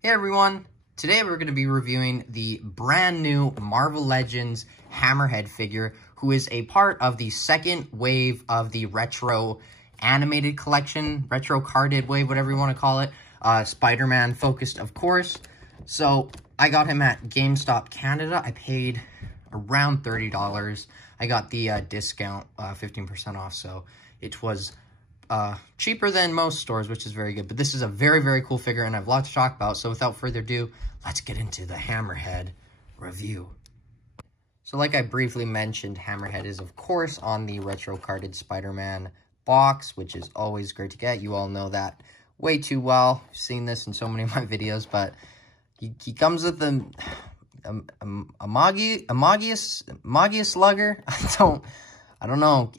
Hey everyone, today we're going to be reviewing the brand new Marvel Legends Hammerhead figure, who is a part of the second wave of the retro animated collection, retro carded wave, whatever you want to call it, Spider-Man focused, of course. So I got him at GameStop Canada. I paid around $30. I got the discount, 15% off, so it was cheaper than most stores, which is very good. But this is a very, very cool figure, and I have lots to talk about. So without further ado, let's get into the Hammerhead review. So like I briefly mentioned, Hammerhead is, of course, on the retro carded Spider-Man box, which is always great to get. You all know that way too well. I've seen this in so many of my videos, but he comes with a Magius Slugger. I don't know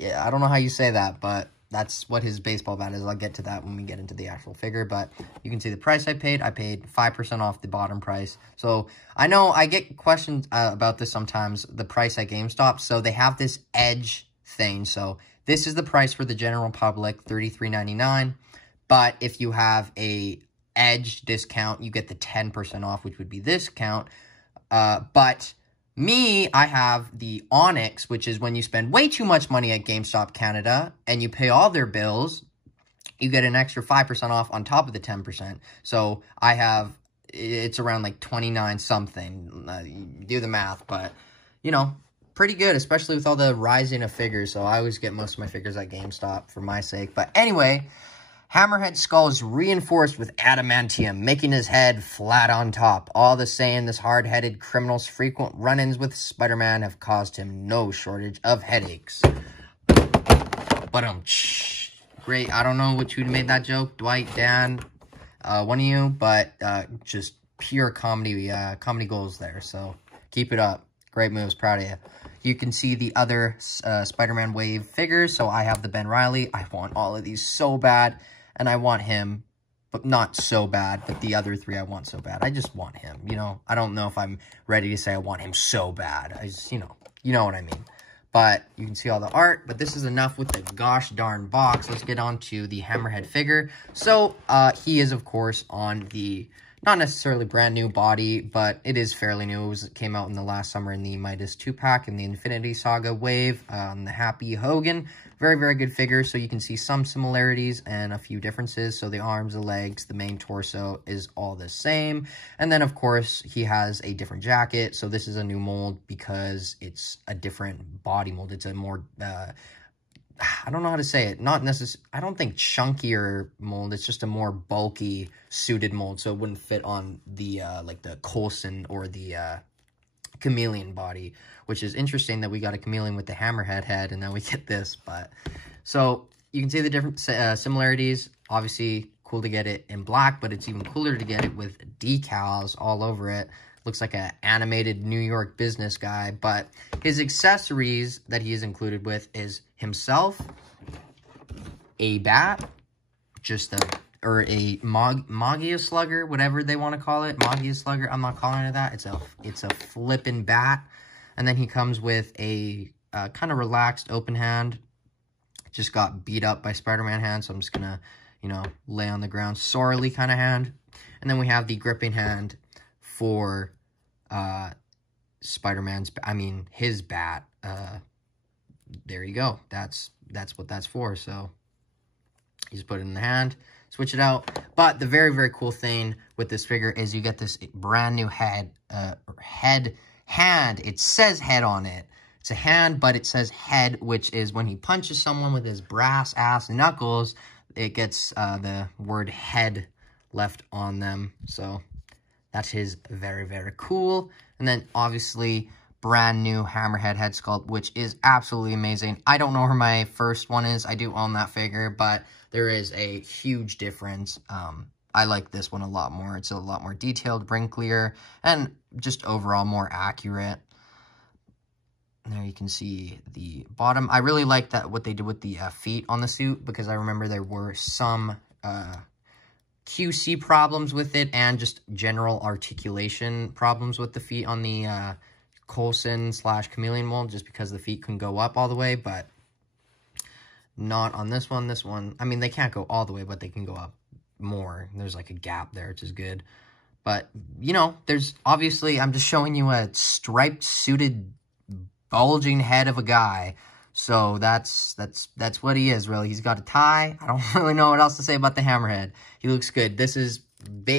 how you say that, but that's what his baseball bat is. I'll get to that when we get into the actual figure, but you can see the price I paid. I paid 5% off the bottom price. So I know I get questions about this sometimes, the price at GameStop. So they have this edge thing. So this is the price for the general public, $33.99. But if you have a edge discount, you get the 10% off, which would be this count. But me, I have the Onyx, which is when you spend way too much money at GameStop Canada and you pay all their bills, you get an extra 5% off on top of the 10%. So I have, it's around like 29 something. Do the math, but you know, pretty good, especially with all the rising of figures. So I always get most of my figures at GameStop for my sake. But anyway, Hammerhead's skull is reinforced with adamantium, making his head flat on top. All the same, this hard-headed criminal's frequent run-ins with Spider-Man have caused him no shortage of headaches. But great. I don't know who made that joke, Dwight, Dan, one of you, but just pure comedy goals there. So keep it up. Great moves. Proud of you. You can see the other Spider-Man wave figures. So I have the Ben Reilly. I want all of these so bad. And I want him, but not so bad, but the other three I want so bad. I just want him, you know. I don't know if I'm ready to say I want him so bad. I just, you know what I mean. But you can see all the art, but this is enough with the gosh darn box. Let's get on to the Hammerhead figure. So, he is, of course, on the, not necessarily brand new body, but it is fairly new. It came out in the last summer in the Midas 2-pack in the Infinity Saga wave on the Happy Hogan. Very, very good figure. So you can see some similarities and a few differences. So the arms, the legs, the main torso is all the same. And then, of course, he has a different jacket. So this is a new mold because it's a different body mold. It's a more, I don't know how to say it. Not necessarily, I don't think chunkier mold. It's just a more bulky suited mold. So it wouldn't fit on the, like the Coulson or the, chameleon body, which is interesting that we got a chameleon with the Hammerhead head and then we get this. But so you can see the different similarities. Obviously cool to get it in black, but it's even cooler to get it with decals all over it. Looks like an animated New York business guy. But his accessories that he is included with is himself, a bat, just a Magius Slugger, whatever they want to call it. Magius Slugger, I'm not calling it that. It's a flippin' bat. And then he comes with a kind of relaxed open hand. Just got beat up by Spider-Man hand, so I'm just gonna, lay on the ground sorely kind of hand. And then we have the gripping hand for Spider-Man's, his bat. There you go. That's what that's for. So you just put it in the hand, switch it out. But the very, very cool thing with this figure is you get this brand new hand. It says head on it. It's a hand, but it says head, which is when he punches someone with his brass ass knuckles, it gets the word head left on them. So that's his very, very cool. And then obviously brand new Hammerhead head sculpt, which is absolutely amazing. I don't know where my first one is. I do own that figure, but there is a huge difference. I like this one a lot more. It's a lot more detailed, wrinklier, and just overall more accurate. There you can see the bottom. I really like that what they did with the feet on the suit, because I remember there were some QC problems with it and just general articulation problems with the feet on the Coulson / chameleon mold, just because the feet couldn't go up all the way, but not on this one. This one, I mean, they can't go all the way, but they can go up more. There's like a gap there, which is good. But, you know, there's obviously, I'm just showing you a striped, suited, bulging head of a guy. So that's what he is, really. He's got a tie. I don't really know what else to say about the Hammerhead. He looks good. This is,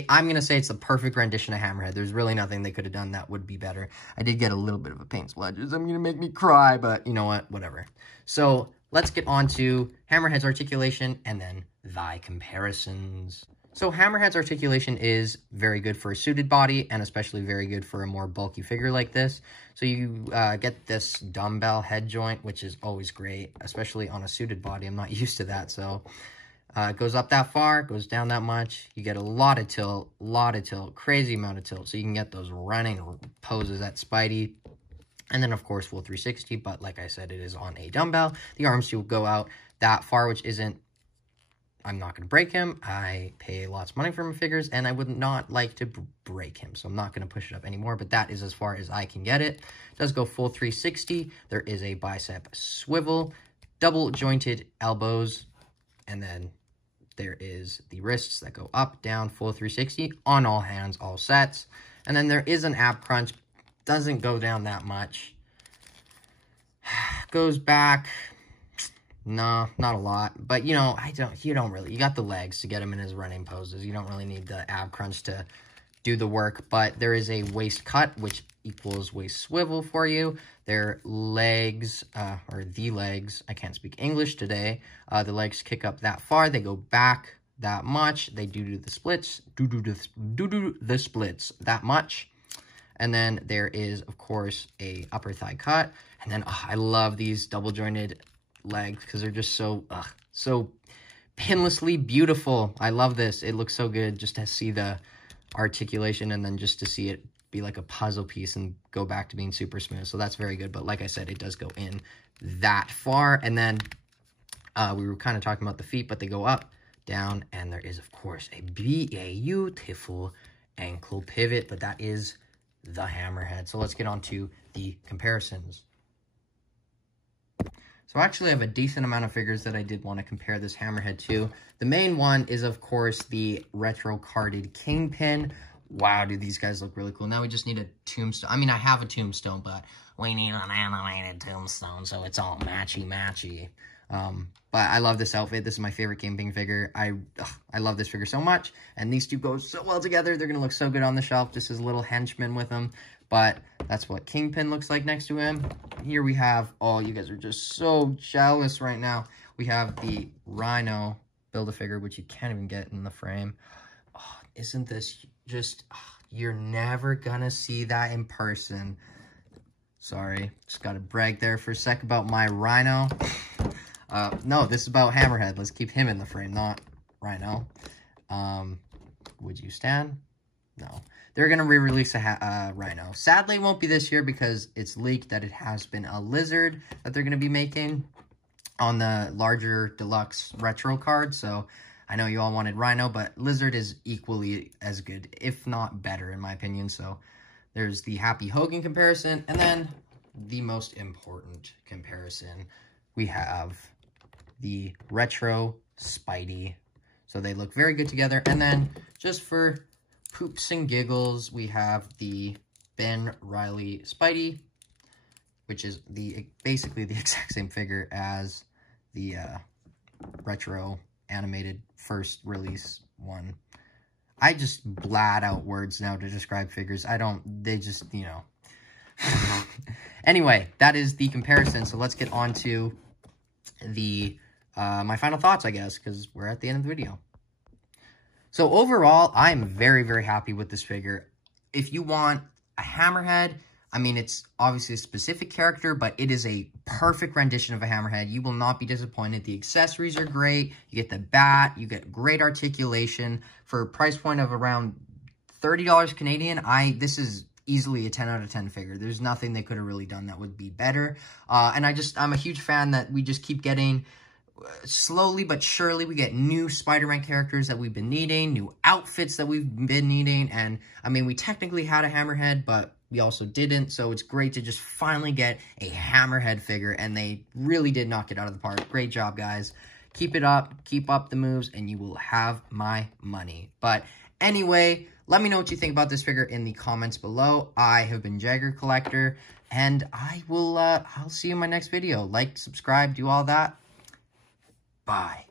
I'm going to say it's the perfect rendition of Hammerhead. There's really nothing they could have done that would be better. I did get a little bit of a paint splodges. I'm going to make me cry, but you know what? Whatever. So let's get on to Hammerhead's articulation and then thy comparisons. So Hammerhead's articulation is very good for a suited body and especially very good for a more bulky figure like this. So you get this dumbbell head joint, which is always great, especially on a suited body. I'm not used to that. So it goes up that far, goes down that much. You get a lot of tilt, crazy amount of tilt. So you can get those running poses at Spidey. And then, of course, full 360. But like I said, it is on a dumbbell. The arms will go out that far, which isn't, I'm not going to break him. I pay lots of money for my figures, and I would not like to break him. So I'm not going to push it up anymore, but that is as far as I can get it. It does go full 360. There is a bicep swivel, double jointed elbows, and then there is the wrists that go up, down, full 360 on all hands, all sets. And then there is an ab crunch. Doesn't go down that much. Goes back. No, not a lot. But, you know, you don't really. You got the legs to get him in his running poses. You don't really need the ab crunch to do the work. But there is a waist cut, which equals waist swivel for you. Their legs, or the legs, I can't speak English today. The legs kick up that far. They go back that much. They do the splits. Do the splits that much. And then there is, of course, a upper thigh cut. And then, I love these double jointed legs because they're just so pinlessly beautiful. I love this. It looks so good just to see the articulation and then just to see it be like a puzzle piece and go back to being super smooth. So that's very good. But like I said, it does go in that far. And then we were kind of talking about the feet, but they go up, down, and there is, of course, a beautiful ankle pivot. But that is the Hammerhead. So let's get on to the comparisons. So I actually have a decent amount of figures that I did want to compare this Hammerhead to. The main one is, of course, the retro carded Kingpin. Wow, dude, these guys look really cool. Now we just need a tombstone. I mean, I have a tombstone, but we need an animated tombstone, so it's all matchy-matchy. But I love this outfit. This is my favorite Kingpin figure. I love this figure so much. And these two go so well together. They're going to look so good on the shelf. Just as little henchmen with them. But that's what Kingpin looks like next to him. Here we have, you guys are just so jealous right now. We have the Rhino Build-A-Figure, which you can't even get in the frame. Isn't this just, you're never going to see that in person. Sorry, just got to brag there for a sec about my Rhino. No, this is about Hammerhead. Let's keep him in the frame, not Rhino. Would you stand? No. They're going to re-release a Rhino. Sadly, it won't be this year because it's leaked that it has been a Lizard that they're going to be making on the larger deluxe retro card. So I know you all wanted Rhino, but Lizard is equally as good, if not better, in my opinion. So there's the Happy Hogan comparison. And then the most important comparison, we have the retro Spidey. So they look very good together. And then just for poops and giggles, we have the Ben Reilly Spidey, which is basically the exact same figure as the retro animated first release one. I just blad out words now to describe figures. They just, you know. Anyway, that is the comparison. So let's get on to the my final thoughts, I guess, because we're at the end of the video. So overall, I'm very, very happy with this figure. If you want a Hammerhead, I mean, it's obviously a specific character, but it is a perfect rendition of a Hammerhead. You will not be disappointed. The accessories are great. You get the bat. You get great articulation. For a price point of around $30 Canadian, this is easily a 10 out of 10 figure. There's nothing they could have really done that would be better. And I'm a huge fan that we just keep getting, slowly but surely, we get new Spider-Man characters that we've been needing, new outfits that we've been needing. And, I mean, we technically had a Hammerhead, but we also didn't. So it's great to just finally get a Hammerhead figure. And they really did knock it out of the park. Great job, guys. Keep it up. Keep up the moves, and you will have my money. But anyway, let me know what you think about this figure in the comments below. I have been Jagger Collector, and I will, I'll see you in my next video. Like, subscribe, do all that. Bye.